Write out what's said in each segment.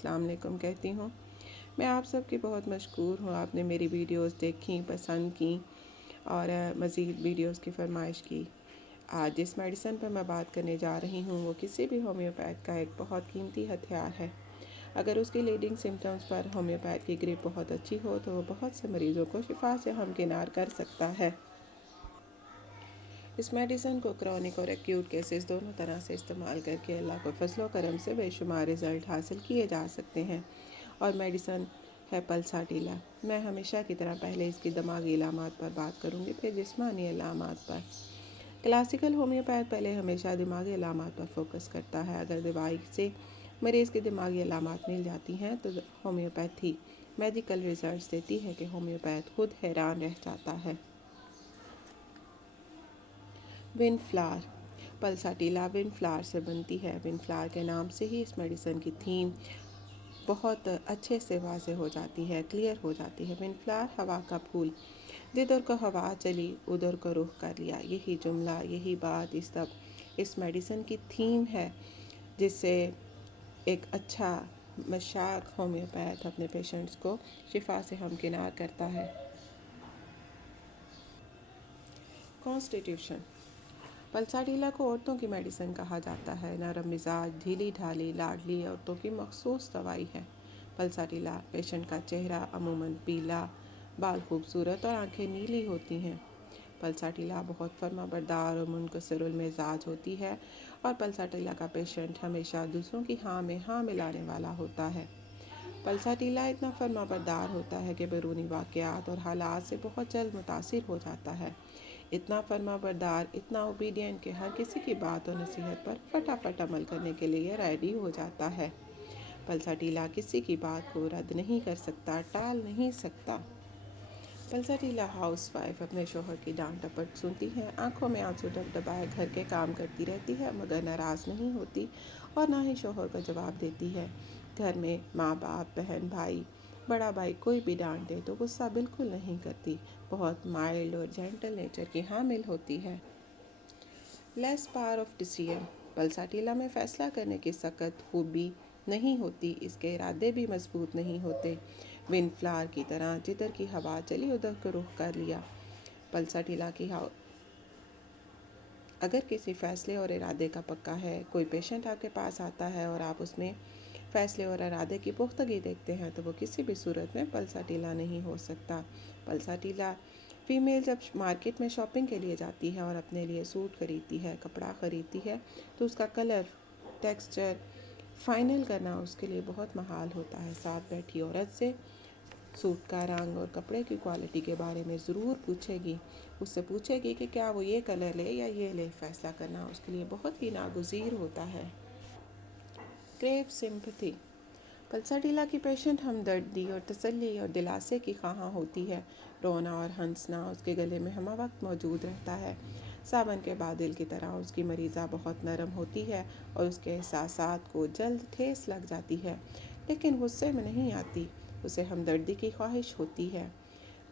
السلام علیکم کہتی ہوں۔ میں آپ سب کی بہت مشکور ہوں، آپ نے میری ویڈیوز دیکھیں، پسند کی اور مزید ویڈیوز کی فرمائش کی۔ آج جس میڈیسن پر میں بات کرنے جا رہی ہوں وہ کسی بھی ہومیوپیتھ کا ایک بہت قیمتی ہتھیار ہے۔ اگر اس کی لیڈنگ سمٹمز پر ہومیوپیتھ کی گرپ بہت اچھی ہو تو وہ بہت سے مریضوں کو شفا سے ہمکنار کر سکتا ہے۔ اس میڈیسن کو کرونک اور ایکیوٹ کیسز دونوں طرح سے استعمال کر کے اللہ کے فضل و کرم سے بے شمار رزلٹ حاصل کیے جا سکتے ہیں۔ اور میڈیسن ہے پلساٹیلا۔ میں ہمیشہ کی طرح پہلے اس کی دماغی علامات پر بات کروں گی، پھر جسمانی علامات پر۔ کلاسیکل ہومیوپیتھ پہلے ہمیشہ دماغی علامات پر فوکس کرتا ہے۔ اگر دوائی سے مریض کی دماغی علامات مل جاتی ہیں تو ہومیوپیتھی میڈیکل ریزلٹس دیتی ہے کہ ہومیوپیتھ خود حیران رہ جاتا ہے۔ ونڈ فلاور۔ پلساٹیلا ونڈ فلاور سے بنتی ہے۔ ونڈ فلاور کے نام سے ہی اس میڈیسن کی تھیم بہت اچھے سے واضح ہو جاتی ہے، کلیئر ہو جاتی ہے۔ ونڈ فلاور ہوا کا پھول، جدھر کو ہوا چلی ادھر کو رخ کر لیا، یہی جملہ، یہی بات اس میڈیسن کی تھیم ہے، جس سے ایک اچھا مشاق ہومیوپیتھ اپنے پیشنٹس کو شفا سے ہمکنار کرتا ہے۔ کانسٹیٹیوشن۔ پلساٹیلا کو عورتوں کی میڈیسن کہا جاتا ہے۔ نرم مزاج، ڈھیلی ڈھالی، لاڈلی عورتوں کی مخصوص دوائی ہے۔ پلساٹیلا پیشنٹ کا چہرہ عموماً پیلا، بال خوبصورت اور آنکھیں نیلی ہوتی ہیں۔ پلساٹیلا بہت فرما بردار اور منکسر المزاج ہوتی ہے، اور پلساٹیلا کا پیشنٹ ہمیشہ دوسروں کی ہاں میں ہاں ملانے والا ہوتا ہے۔ پلساٹیلا اتنا فرما بردار ہوتا ہے کہ بیرونی واقعات اور حالات سے بہت جلد متاثر ہو جاتا ہے۔ اتنا فرما بردار، اتنا اوبیڈینٹ کہ ہر کسی کی بات اور نصیحت پر فٹافٹ عمل کرنے کے لیے ریڈی ہو جاتا ہے۔ پلساٹیلا کسی کی بات کو رد نہیں کر سکتا، ٹال نہیں سکتا۔ پلساٹیلا ہاؤس وائف اپنے شوہر کی ڈانٹ ڈپٹ سنتی ہے، آنکھوں میں آنسو ڈبڈبائے گھر کے کام کرتی رہتی ہے، مگر ناراض نہیں ہوتی اور نہ ہی شوہر کو جواب دیتی ہے۔ گھر میں ماں باپ، بہن بھائی، بڑا بھائی کوئی بھی ڈانٹ دے تو غصہ بالکل نہیں کرتی، بہت مائلڈ اور جینٹل نیچر کی حامل ہوتی ہے۔ Less power of decision. Pulsatilla میں فیصلہ کرنے کی سخت خوبی نہیں ہوتی، اس کے ارادے بھی مضبوط نہیں ہوتے۔ ونڈ فلاور کی طرح جدھر کی ہوا چلی ادھر کو رخ کر لیا۔ پلساٹیلا کی اگر کسی فیصلے اور ارادے کا پکا ہے، کوئی پیشنٹ آپ کے پاس آتا ہے اور آپ اس میں فیصلے اور ارادے کی پختگی دیکھتے ہیں تو وہ کسی بھی صورت میں پلساٹیلا نہیں ہو سکتا۔ پلساٹیلا فیمیل جب مارکیٹ میں شاپنگ کے لیے جاتی ہے اور اپنے لیے سوٹ خریدتی ہے، کپڑا خریدتی ہے، تو اس کا کلر، ٹیکسچر فائنل کرنا اس کے لیے بہت محال ہوتا ہے۔ ساتھ بیٹھی عورت سے سوٹ کا رنگ اور کپڑے کی کوالٹی کے بارے میں ضرور پوچھے گی، اس سے پوچھے گی کہ کیا وہ یہ کلر لے یا یہ لے۔ فیصلہ کرنا اس کے لیے بہت ہی ناگزیر ہوتا ہے۔ کریو سمپتھی۔ پلساٹیلا کی پیشنٹ ہمدردی اور تسلی اور دلاسے کی خواہاں ہوتی ہے۔ رونا اور ہنسنا اس کے گلے میں ہمہ وقت موجود رہتا ہے۔ ساون کے بادل کی طرح اس کی مریضہ بہت نرم ہوتی ہے اور اس کے احساسات کو جلد ٹھیس لگ جاتی ہے، لیکن غصے میں نہیں آتی۔ اسے ہمدردی کی خواہش ہوتی ہے۔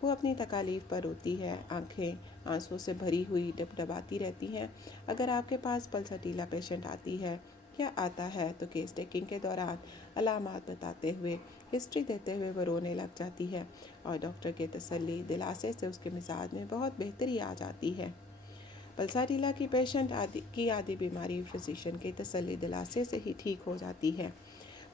وہ اپنی تکالیف پر روتی ہے، آنکھیں آنسوں سے بھری ہوئی ڈبڈباتی رہتی ہیں۔ اگر آپ کے پاس پلساٹیلا پیشنٹ آتی ہے یا آتا ہے تو کیس ٹیکنگ کے دوران علامات بتاتے ہوئے، ہسٹری دیتے ہوئے وہ رونے لگ جاتی ہے، اور ڈاکٹر کے تسلی دلاسے سے اس کے مزاج میں بہت بہتری آ جاتی ہے۔ پلساٹیلا کی پیشنٹ کی آدھی بیماری فزیشین کے تسلی دلاسے سے ہی ٹھیک ہو جاتی ہے۔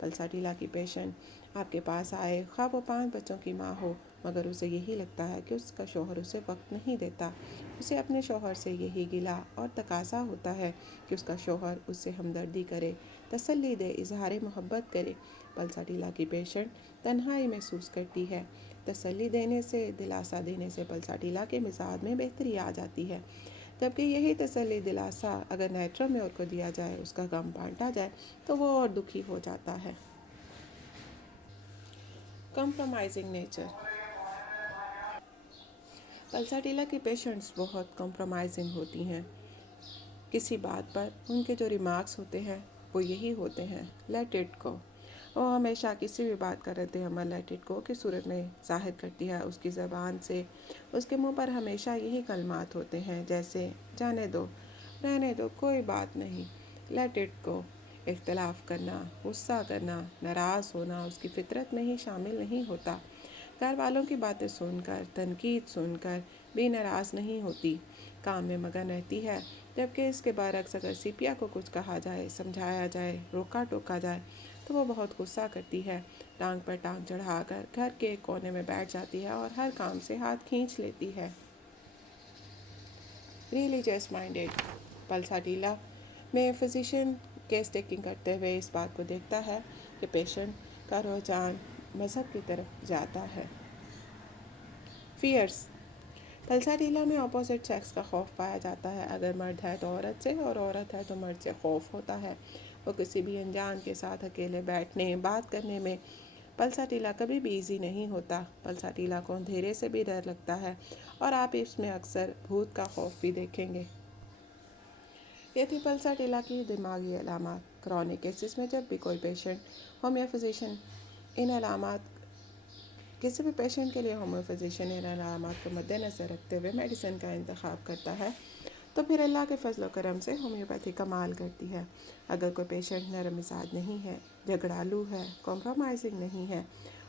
پلساٹیلا کی پیشنٹ آپ کے پاس آئے، خواہ وہ 5 بچوں کی ماں ہو، مگر اسے یہی لگتا ہے کہ اس کا شوہر اسے وقت نہیں دیتا۔ اسے اپنے شوہر سے یہی گلہ اور تقاضا ہوتا ہے کہ اس کا شوہر اس سے ہمدردی کرے، تسلی دے، اظہار محبت کرے۔ پلساٹیلا کی پیشنٹ تنہائی محسوس کرتی ہے۔ تسلی دینے سے، دلاسا دینے سے پلساٹیلا کے مزاج میں بہتری آ جاتی ہے، جبکہ یہی تسلی دلاسا اگر نیٹرم میئر کو دیا جائے، اس کا غم بانٹا جائے تو وہ اور دکھی ہو جاتا ہے۔ Compromising nature. پلساٹیلا کی پیشنٹس بہت کمپرومائزنگ ہوتی ہیں۔ کسی بات پر ان کے جو ریمارکس ہوتے ہیں وہ یہی ہوتے ہیں: لیٹ اٹ گو۔ وہ ہمیشہ کسی بھی بات کا رد عمل لیٹ اٹ گو کی صورت میں ظاہر کرتی ہے۔ اس کی زبان سے، اس کے منہ پر ہمیشہ یہی کلمات ہوتے ہیں، جیسے جانے دو، رہنے دو، کوئی بات نہیں، لیٹ اٹ گو۔ اختلاف کرنا، غصہ کرنا، ناراض ہونا اس کی فطرت میں ہی شامل نہیں ہوتا۔ گھر والوں کی باتیں سن کر، تنقید سن کر بھی ناراض نہیں ہوتی، کام میں مگن رہتی ہے۔ جبکہ اس کے برعکس اگر سپیا کو کچھ کہا جائے، سمجھایا جائے، روکا ٹوکا جائے تو وہ بہت غصہ کرتی ہے، ٹانگ پر ٹانگ چڑھا کر گھر کے ایک کونے میں بیٹھ جاتی ہے اور ہر کام سے ہاتھ کھینچ لیتی ہے۔ ریلیجیس مائنڈیڈ پلساٹیلا میں فزیشین کیس ٹیکنگ کرتے ہوئے اس بات کو دیکھتا ہے کہ پیشنٹ کا رجحان مذہب کی طرف جاتا ہے۔ فیئرس پلساٹیلا میں اپوزٹ سیکس کا خوف پایا جاتا ہے۔ اگر مرد ہے تو عورت سے اور عورت ہے تو مرد سے خوف ہوتا ہے۔ وہ کسی بھی انجان کے ساتھ اکیلے بیٹھنے، بات کرنے میں پلساٹیلا کبھی بھی ایزی نہیں ہوتا۔ پلساٹیلا کو اندھیرے سے بھی ڈر لگتا ہے اور آپ اس میں اکثر بھوت کا خوف بھی دیکھیں گے۔ یہ تھی پلساٹیلا کی دماغی علامات۔ کرونک کیسز میں جب بھی کوئی پیشنٹ ہومیو فزیشین ان علامات کسی بھی پیشنٹ کے لیے ہومیو فزیشین ان علامات کو مد نظر رکھتے ہوئے میڈیسن کا انتخاب کرتا ہے تو پھر اللہ کے فضل و کرم سے ہومیوپیتھی کمال کرتی ہے۔ اگر کوئی پیشنٹ نرم مزاج نہیں ہے، جھگڑالو ہے، کمپرومائزنگ نہیں ہے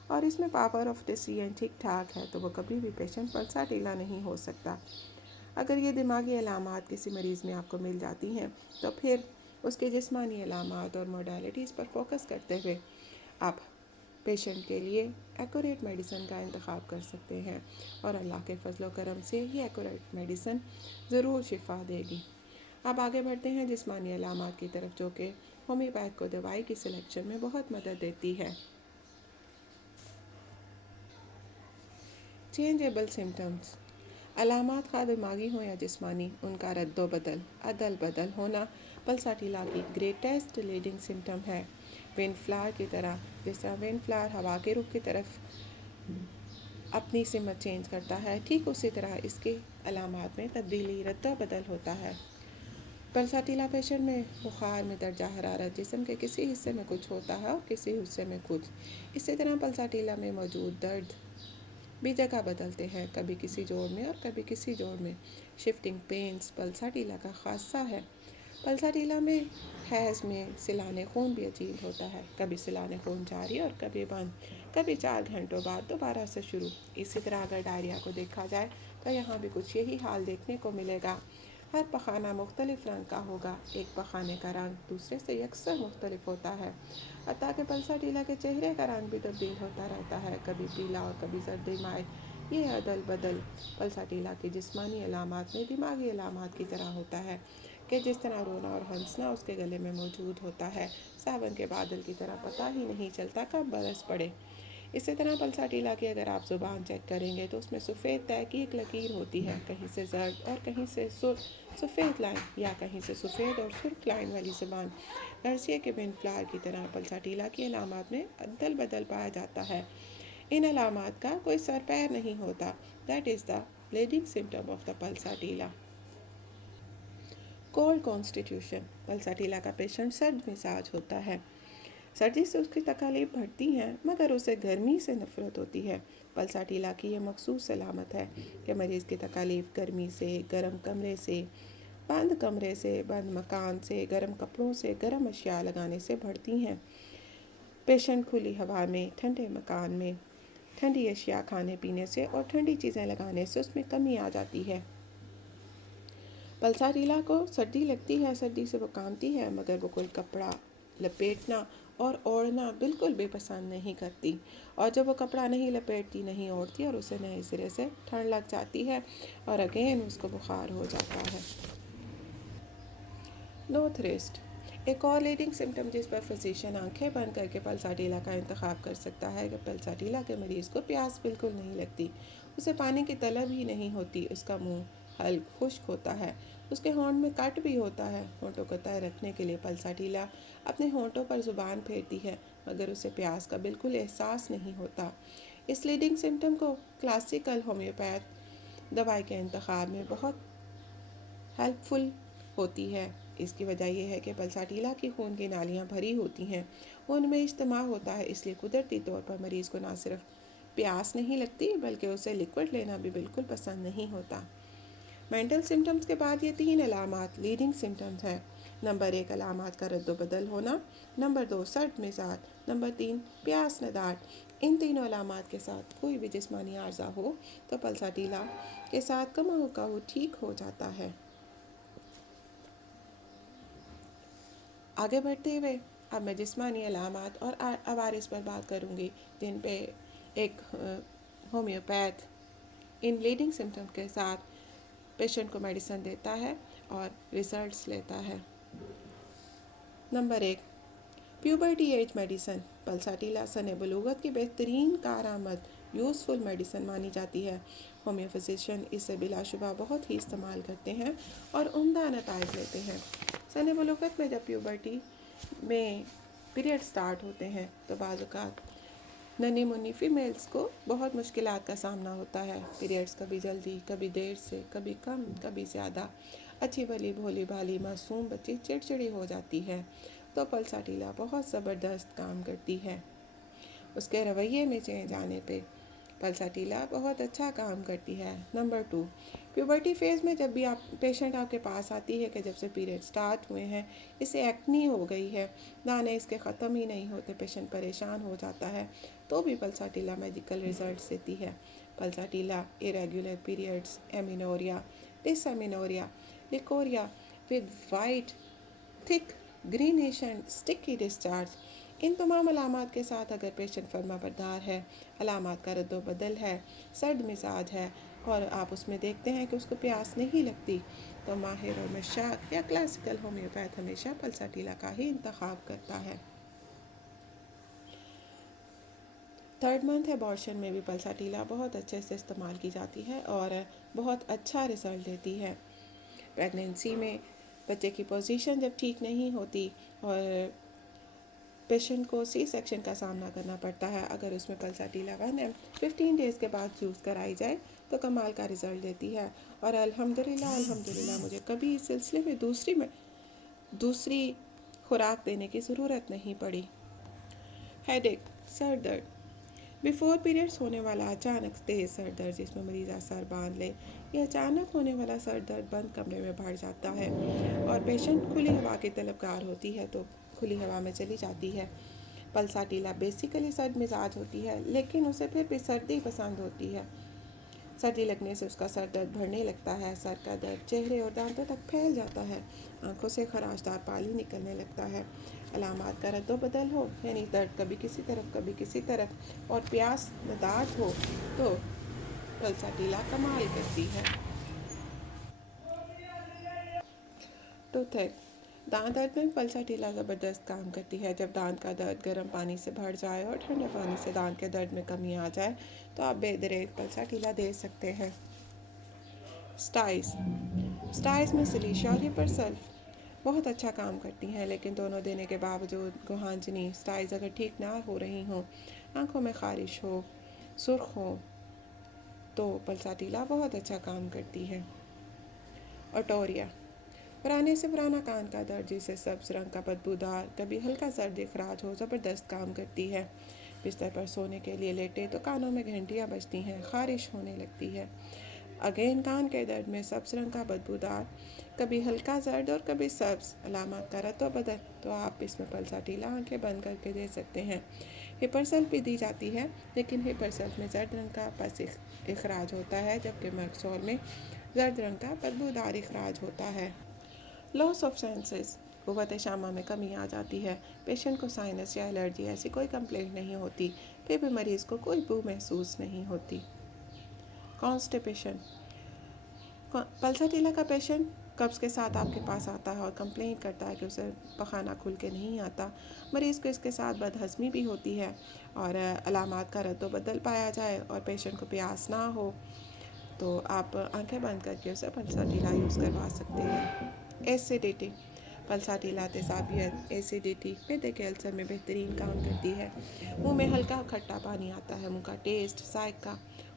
اور اس میں پاور آف ڈیسیژن ٹھیک ٹھاک ہے تو وہ کبھی بھی پیشنٹ پلساٹیلا نہیں ہو سکتا۔ اگر یہ دماغی علامات کسی مریض میں آپ کو مل جاتی ہیں تو پھر اس کے جسمانی علامات اور موڈیلٹیز پر فوکس کرتے ہوئے آپ پیشنٹ کے لیے ایکوریٹ میڈیسن کا انتخاب کر سکتے ہیں اور اللہ کے فضل و کرم سے یہ ایکوریٹ میڈیسن ضرور شفا دے گی۔ اب آگے بڑھتے ہیں جسمانی علامات کی طرف جو کہ ہومیوپیتھ کو دوائی کی سلیکشن میں بہت مدد دیتی ہے۔ چینجیبل سمٹمز علامات خواہ دماغی ہوں یا جسمانی، ان کا رد و بدل، عدل بدل ہونا پلساٹیلا کی گریٹسٹ لیڈنگ سمٹم ہے۔ ونڈ فلاور کی طرح، جس طرح ونڈ فلاور ہوا کے رخ کی طرف اپنی سمت چینج کرتا ہے، ٹھیک اسی طرح اس کی علامات میں تبدیلی، رد و بدل ہوتا ہے۔ پلساٹیلا پیشنٹ میں بخار میں درجہ حرارت جسم کے کسی حصے میں کچھ ہوتا ہے اور کسی حصے میں کچھ۔ اسی طرح پلساٹیلا میں موجود درد بھی جگہ بدلتے ہیں، کبھی کسی جوڑ میں اور کبھی کسی جوڑ میں۔ شفٹنگ پینز پلساٹیلا کا خاصہ ہے۔ پلساٹیلا میں حیض میں سیلان خون بھی عجیب ہوتا ہے، کبھی سیلان خون جاری اور کبھی بند، کبھی 4 گھنٹوں بعد دوبارہ سے شروع۔ اسی طرح اگر ڈائریا کو دیکھا جائے تو یہاں بھی کچھ یہی حال دیکھنے کو ملے گا۔ ہر پخانہ مختلف رنگ کا ہوگا، ایک پخانے کا رنگ دوسرے سے یکسر مختلف ہوتا ہے، حتیٰ کہ پلساٹیلا کے چہرے کا رنگ بھی تبدیل ہوتا رہتا ہے، کبھی پیلا اور کبھی زرد مائل۔ یہ عدل بدل پلساٹیلا کی جسمانی علامات میں دماغی علامات کی طرح ہوتا ہے کہ جس طرح رونا اور ہنسنا اس کے گلے میں موجود ہوتا ہے، ساون کے بادل کی طرح پتہ ہی نہیں چلتا کب برس پڑے۔ اسی طرح پلساٹیلا کی اگر آپ زبان چیک کریں گے تو اس میں سفید طے کی ایک لکیر ہوتی ہے، کہیں سے زرد اور کہیں سے سفید لائن یا کہیں سے سفید اور سرخ لائن والی زبان۔ گارسیا کے ونڈ فلاور کی طرح پلساٹیلا کی علامات میں عدل بدل پایا جاتا ہے۔ ان علامات کا کوئی سر پیر نہیں ہوتا۔ That is the leading symptom of the pulsatilla. Cold constitution pulsatilla کا پیشنٹ سرد مزاج ہوتا ہے۔ سردی سے اس کی تکالیف بڑھتی ہیں مگر اسے گرمی سے نفرت ہوتی ہے۔ پلساٹیلا کی یہ مخصوص علامت ہے کہ مریض کی تکالیف گرمی سے، گرم کمرے سے، بند کمرے سے، بند مکان سے، گرم کپڑوں سے، گرم اشیاء لگانے سے بڑھتی ہیں۔ پیشنٹ کھلی ہوا میں، ٹھنڈے مکان میں، ٹھنڈی اشیاء کھانے پینے سے اور ٹھنڈی چیزیں لگانے سے اس میں کمی آ جاتی ہے۔ پلساٹیلا کو سردی لگتی ہے، سردی سے وہ کانپتی ہے مگر وہ کوئی کپڑا لپیٹنا اور اوڑھنا بالکل بھی پسند نہیں کرتی، اور جب وہ کپڑا نہیں لپیٹتی، نہیں اوڑھتی اور اسے نئے سرے سے ٹھنڈ لگ جاتی ہے اور اگین اس کو بخار ہو جاتا ہے۔ نو تھرسٹ ایک اور لیڈنگ سمٹم جس پر فزیشین آنکھیں بند کر کے پلساٹیلا کا انتخاب کر سکتا ہے کہ پلساٹیلا کے مریض کو پیاس بالکل نہیں لگتی، اسے پانی کی طلب ہی نہیں ہوتی، اس کا منہ حلق خشک ہوتا ہے، اس کے ہونٹ میں کٹ بھی ہوتا ہے۔ ہونٹوں کو طے رکھنے کے لیے پلساٹیلا اپنے ہونٹوں پر زبان پھیرتی ہے مگر اسے پیاس کا بالکل احساس نہیں ہوتا۔ اس لیڈنگ سمٹم کو کلاسیکل ہومیوپیتھ دوائی کے انتخاب میں بہت ہیلپ فل ہوتی ہے۔ اس کی وجہ یہ ہے کہ پلساٹیلا کی خون کی نالیاں بھری ہوتی ہیں، ان میں اجتماع ہوتا ہے، اس لیے قدرتی طور پر مریض کو نہ صرف پیاس نہیں لگتی بلکہ اسے لیکوڈ لینا بھی بالکل پسند نہیں ہوتا۔ مینٹل سمٹمز کے بعد یہ 3 علامات لیڈنگ سمٹمز ہیں۔ نمبر 1 علامات کا رد و بدل ہونا، نمبر 2 سرد مزاج، نمبر 3 پیاس نداٹ۔ ان تینوں علامات کے ساتھ کوئی بھی جسمانی عارضہ ہو تو پلساٹیلا کے ساتھ کما ہو ٹھیک ہو جاتا ہے۔ آگے بڑھتے ہوئے اب میں جسمانی علامات اور عوارض پر بات کروں گی جن پہ ایک ہومیوپیتھ ان لیڈنگ سمٹم کے ساتھ پیشنٹ کو میڈیسن دیتا ہے اور ریزلٹس لیتا ہے۔ Number 1 puberty age medicine. Pulsatilla سن بلوغت کی بہترین کارآمد یوزفل میڈیسن مانی جاتی ہے۔ ہومیو فزیشین اسے بلا شبہ بہت ہی استعمال کرتے ہیں اور عمدہ نتائج لیتے ہیں۔ سن بلوغت میں جب پیوبرٹی میں پیریڈ سٹارٹ ہوتے ہیں تو بعض اوقات ننھی منی فیمیلز کو بہت مشکلات کا سامنا ہوتا ہے۔ پیریڈز کبھی جلدی، کبھی دیر سے، کبھی کم، کبھی زیادہ۔ اچھی بھلی بھولی بھالی معصوم بچی چڑچڑی ہو جاتی ہے تو پلساٹیلا بہت زبردست کام کرتی ہے۔ اس کے رویے میں چینج آنے پہ پلساٹیلا بہت اچھا کام کرتی ہے۔ نمبر 2 پیوبرٹی فیز میں جب بھی پیشنٹ آپ کے پاس آتی ہے کہ جب سے پیریڈ سٹارٹ ہوئے ہیں اسے ایکنی ہو گئی ہے، دانے اس کے ختم ہی نہیں ہوتے، پیشنٹ پریشان ہو جاتا ہے، تو بھی پلساٹیلا میڈیکل ریزلٹس دیتی ہے۔ Pulsatilla irregular periods، amenorrhoea, dysmenorrhoea, leucorrhoea with white thick greenish and sticky discharge, ان تمام علامات کے ساتھ اگر پیشنٹ فرما بردار ہے، علامات کا رد و بدل ہے، سرد مزاج ہے اور آپ اس میں دیکھتے ہیں کہ اس کو پیاس نہیں لگتی، تو ماہر اور مشاق یا کلاسیکل ہومیوپیتھ ہمیشہ پلساٹیلا کا ہی انتخاب کرتا ہے۔ تھرڈ منتھ ایبارشن میں بھی پلساٹیلا بہت اچھے سے استعمال کی جاتی ہے اور بہت اچھا رزلٹ دیتی ہے۔ پریگنینسی میں بچے کی پوزیشن جب ٹھیک نہیں ہوتی اور پیشنٹ کو سی سیکشن کا سامنا کرنا پڑتا ہے، اگر اس میں پلساٹیلا 15 ڈیز کے بعد یوز کرائی جائے تو کمال کا رزلٹ دیتی ہے۔ اور الحمدللہ مجھے کبھی اس سلسلے میں دوسری خوراک دینے کی ضرورت نہیں پڑی۔ ہیڈ ایک، سر درد۔ بیفور پیریڈس ہونے والا اچانک تیز سر درد جس میں مریضہ سر باندھ لے، یہ اچانک ہونے والا سر درد بند کمرے میں بڑھ جاتا ہے اور پیشنٹ کھلی ہوا کی طلبگار ہوتی ہے تو کھلی ہوا میں چلی جاتی ہے۔ پلساٹیلا بیسیکلی سرد مزاج ہوتی ہے لیکن اسے پھر بھی سردی پسند ہوتی ہے۔ سردی لگنے سے اس کا سر درد بڑھنے لگتا ہے، سر کا درد چہرے اور دانتوں تک پھیل جاتا ہے، آنکھوں سے خراشدار پانی نکلنے لگتا ہے۔ علامات کا رد و بدل ہو یعنی درد کبھی کسی طرف کبھی کسی طرف اور پیاس نداٹ ہو تو پلساٹیلا کمال کرتی ہے۔ ٹوتھ ایک، دانت درد میں پلساٹیلا زبردست کام کرتی ہے۔ جب دانت کا درد گرم پانی سے بھر جائے اور ٹھنڈے پانی سے دانت کے درد میں کمی آ جائے تو آپ بے دریغ پلساٹیلا دے سکتے ہیں۔ سٹائز میں سلیشیا اور ہپرسلف بہت اچھا کام کرتی ہیں، لیکن دونوں دینے کے باوجود گوہانجنی سٹائز اگر ٹھیک نہ ہو رہی ہوں، آنکھوں میں خارش ہو، سرخ ہو تو پلساٹیلا بہت اچھا کام کرتی ہے۔ اوٹوریا، پرانے سے پرانا کان کا درد جسے سبز رنگ کا بدبودار کبھی ہلکا زرد اخراج ہو زبردست کام کرتی ہے۔ بستر پر سونے کے لیے لیٹے تو کانوں میں گھنٹیاں بجتی ہیں، خارش ہونے لگتی ہے۔ اگین کان کے درد میں سبز رنگ کا بدبودار کبھی ہلکا زرد اور کبھی سبز، علامات کا رد و بدل، تو آپ اس میں پلساٹیلا آنکھیں بند کر کے دے سکتے ہیں۔ ہپرسلف بھی دی جاتی ہے لیکن ہپرسلف میں زرد رنگ کا پس اخراج ہوتا ہے جبکہ میکسول میں زرد رنگ کا بدبودار اخراج ہوتا ہے۔ لاس آف سینسز، قوت شامہ میں کمی آ جاتی ہے، پیشنٹ کو سائنس یا الرجی ایسی کوئی کمپلینٹ نہیں ہوتی، پھر بھی مریض کو کوئی بو محسوس نہیں ہوتی۔ کانسٹیپیشن، پلساٹیلا کا پیشنٹ قبض کے ساتھ آپ کے پاس آتا ہے اور کمپلین کرتا ہے کہ اسے پخانہ کھل کے نہیں آتا، مریض کو اس کے ساتھ بدہضمی بھی ہوتی ہے اور علامات کا رد و بدل پایا جائے اور پیشنٹ کو پیاس نہ ہو تو آپ آنکھیں بند کر کے اسے پلساٹیلا یوز کروا سکتے ہیں۔ ایسیڈیٹی، پلساٹیلا تیزابیت، ایسیڈیٹی، معدے کے السر میں بہترین کام کرتی ہے۔ منہ میں ہلکا کھٹا پانی آتا ہے، منہ کا ٹیسٹ، ذائقہ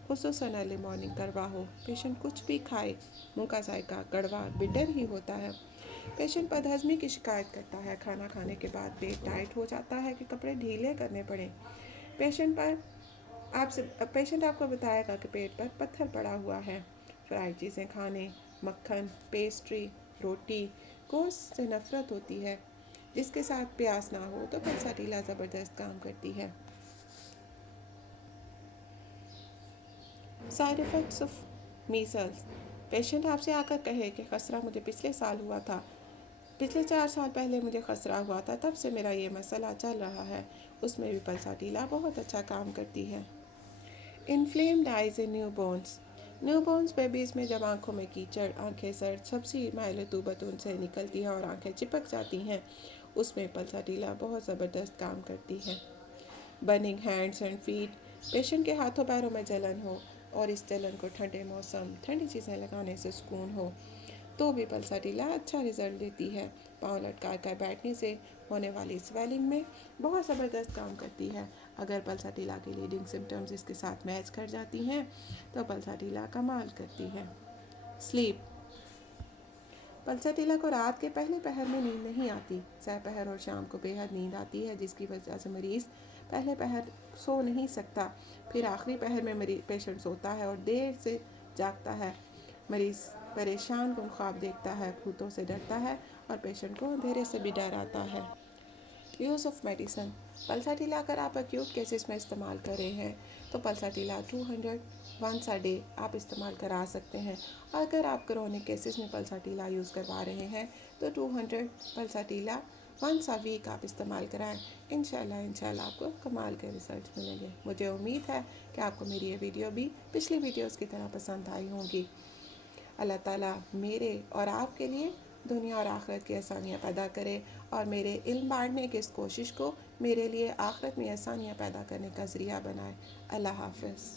خصوصاً ارلی مارننگ کڑوا ہو، پیشنٹ کچھ بھی کھائے منہ کا ذائقہ کڑوا بٹر ہی ہوتا ہے۔ پیشنٹ بدہضمی کی شکایت کرتا ہے، کھانا کھانے کے بعد پیٹ ٹائٹ ہو جاتا ہے کہ کپڑے ڈھیلے کرنے پڑیں۔ پیشنٹ آپ کو بتائے گا کہ پیٹ پر پتھر پڑا ہوا ہے۔ فرائیڈ چیزیں کھانے، مکھن، پیسٹری، روٹی، گوشت سے نفرت ہوتی ہے، جس کے ساتھ پیاس نہ ہو تو پلساٹیلا زبردست کام کرتی ہے۔ Side effects of measles. Patient آپ سے آ کر کہے کہ خسرہ مجھے پچھلے سال ہوا تھا، پچھلے 4 سال پہلے مجھے خسرہ ہوا تھا، تب سے میرا یہ مسئلہ چل رہا ہے، اس میں بھی پلساٹیلا بہت اچھا کام کرتی ہے۔ انفلیمڈ آئیز ان نیو بورنس۔ نیو بورنس بیبیز میں جب آنکھوں میں کیچڑ، آنکھیں سرد، سبزی مائل رطوبت ان سے نکلتی ہے اور آنکھیں چپک جاتی ہیں، اس میں پلساٹیلا بہت زبردست کام کرتی ہے۔ Burning hands and feet. Patient کے ہاتھوں پیروں میں جلن ہو اور اس جلن کو ٹھنڈے موسم، ٹھنڈی چیزیں لگانے سے سکون ہو تو بھی پلساٹیلا اچھا رزلٹ دیتی ہے۔ پاؤں لٹکا کر بیٹھنے سے ہونے والی سویلنگ میں بہت زبردست کام کرتی ہے۔ اگر پلساٹیلا کی لیڈنگ سمٹمز اس کے ساتھ میچ کر جاتی ہیں تو پلساٹیلا کمال کرتی ہے۔ سلیپ۔ پلساٹیلا کو رات کے پہلے پہر میں نیند نہیں آتی، سہ پہر اور شام کو بے حد نیند آتی ہے، جس کی وجہ سے مریض پہلے پہر سو نہیں سکتا، پھر آخری پہر میں پیشنٹ سوتا ہے اور دیر سے جاگتا ہے۔ مریض پریشان کن خواب دیکھتا ہے، بھوتوں سے ڈرتا ہے اور پیشنٹ کو اندھیرے سے بھی ڈر آتا ہے۔ Use of medicine. پلساٹیلا اگر آپ ایکیوٹ کیسز میں استعمال کر رہے ہیں تو پلساٹیلا 200 ونس اے ڈے آپ استعمال کرا سکتے ہیں۔ اگر آپ کرونک کیسز میں پلساٹیلا یوز کروا رہے ہیں تو 200 پلساٹیلا ونس اے ویک آپ استعمال کرائیں۔ انشاءاللہ آپ کو کمال کے ریزلٹس ملیں گے۔ مجھے امید ہے کہ آپ کو میری یہ ویڈیو بھی پچھلی ویڈیوز کی طرح پسند آئی ہوں گی۔ اللہ تعالیٰ میرے اور آپ کے لیے دنیا اور آخرت کی آسانیاں پیدا کرے اور میرے علم بانٹنے کی اس کوشش کو میرے لیے آخرت میں آسانیاں پیدا کرنے کا ذریعہ بنائے۔ اللہ حافظ۔